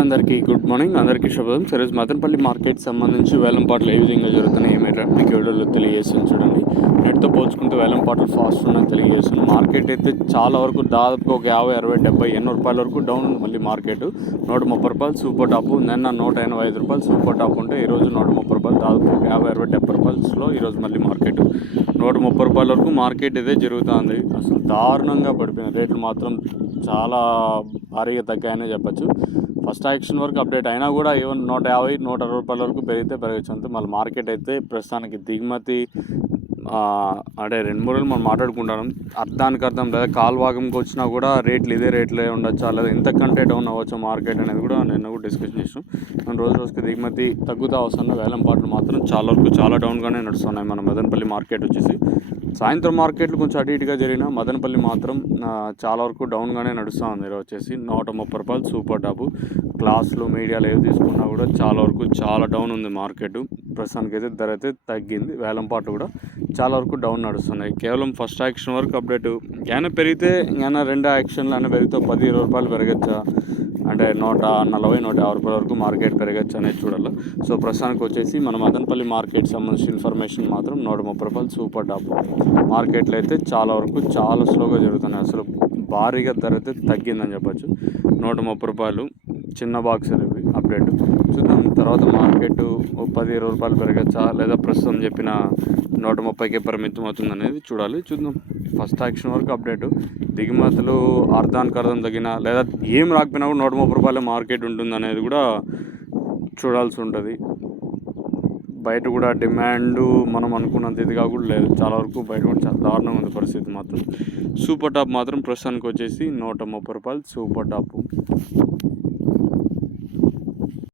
అందరికీ good morning, అందరికీ శుభోదయం. సరే, మదనపల్లి మార్కెట్ సంబంధించి వేలంపాట్లు ఏ విధంగా జరుగుతున్నాయి ఏమైనా మీకు వీడియోలో తెలియజేస్తాను చూడండి. నెట్తో పోల్చుకుంటే వేలంపాట్లు ఫాస్ట్ ఉన్నది తెలియజేస్తుంది. మార్కెట్ అయితే చాలా వరకు దాదాపు ఒక 50, 60, 70, 80 రూపాయల వరకు డౌన్ ఉంది. మళ్ళీ మార్కెట్ 130 రూపాయలు సూపర్ టాప్, నిన్న 185 రూపాయలు సూపర్ టాప్ ఉంటే ఈరోజు 130 రూపాయలు, దాదాపు 50, 60, 70 రూపాయలలో ఈరోజు మళ్ళీ మార్కెట్ 130 రూపాయల వరకు మార్కెట్ ఇదే జరుగుతుంది. అసలు దారుణంగా పడిపోయిన రేట్లు మాత్రం చాలా భారీగా తగ్గాయనే చెప్పచ్చు. ఫస్ట్ యాక్షన్ వరకు అప్డేట్ అయినా కూడా ఈవెన్ 150, 160 రూపాయల వరకు పెరిగితే పెరగచ్చు అంతే. మళ్ళీ మార్కెట్ అయితే ప్రస్తుతానికి దిగుమతి అంటే 2-3 రోజులు మనం మాట్లాడుకుంటాం. అర్థానికి అర్థం లేదా కాల్వాగంకి వచ్చినా కూడా రేట్లు ఇదే రేట్లే ఉండొచ్చా, లేదా ఇంతకంటే డౌన్ అవ్వచ్చు మార్కెట్ అనేది కూడా నేను కూడా డిస్కషన్ చేసాం. మనం రోజుకి దిగుమతి తగ్గుతూ వస్తున్న వేలంపాట్లు మాత్రం చాలా వరకు చాలా డౌన్గానే నడుస్తున్నాయి. మన మదనపల్లి మార్కెట్ వచ్చేసి సాయంత్రం మార్కెట్లు కొంచెం అటు ఇటుగా జరిగిన మదనపల్లి మాత్రం చాలా వరకు డౌన్గానే నడుస్తూ ఉంది. ఈరోజు వచ్చేసి 130 రూపాయలు సూపర్ టాపు. క్లాసులు మీడియాలు ఏవి తీసుకున్నా కూడా చాలా వరకు చాలా డౌన్ ఉంది మార్కెట్. ప్రస్తుతానికి అయితే ధర అయితే తగ్గింది. వేలంపాట్లు కూడా చాలా వరకు డౌన్ నడుస్తున్నాయి. కేవలం ఫస్ట్ యాక్షన్ వరకు అప్డేట్ ఏమైనా పెరిగితే ఏమైనా 2 యాక్షన్లు అయినా పెరిగితే 10-20 రూపాయలు పెరగచ్చా అంటే 140, 150 రూపాయల వరకు మార్కెట్ పెరగచ్చు అనేది చూడాలి. సో ప్రస్తుతానికి వచ్చేసి మన మదనపల్లి మార్కెట్ సంబంధించిన ఇన్ఫర్మేషన్ మాత్రం 130 రూపాయలు సూపర్ టాప్. మార్కెట్లో అయితే చాలా వరకు చాలా స్లోగా జరుగుతున్నాయి. అసలు భారీగా ధర అయితే తగ్గిందని చెప్పచ్చు. 130 రూపాయలు చిన్న బాక్స్ ఇవి అప్డేట్ చూద్దాం. తర్వాత మార్కెట్ 10-20 రూపాయలు పెరగచ్చా, లేదా ప్రస్తుతం చెప్పిన 130కే పరిమితం అవుతుంది అనేది చూడాలి. చూద్దాం. ఫస్ట్ యాక్షన్ వరకు అప్డేట్ దిగుమతులు అర్థానికి అర్థం తగ్గిన లేదా ఏం రాకపోయినా కూడా 130 రూపాయల మార్కెట్ ఉంటుంది అనేది కూడా చూడాల్సి ఉంటుంది. బయట కూడా డిమాండ్ మనం అనుకున్నంత ఇదిగా కూడా లేదు. చాలా వరకు బయట కూడా చాలా దారుణంగా ఉంది పరిస్థితి మాత్రం. సూపర్ టాప్ మాత్రం ప్రస్తుతానికి వచ్చేసి 130 రూపాయలు సూపర్ టాప్.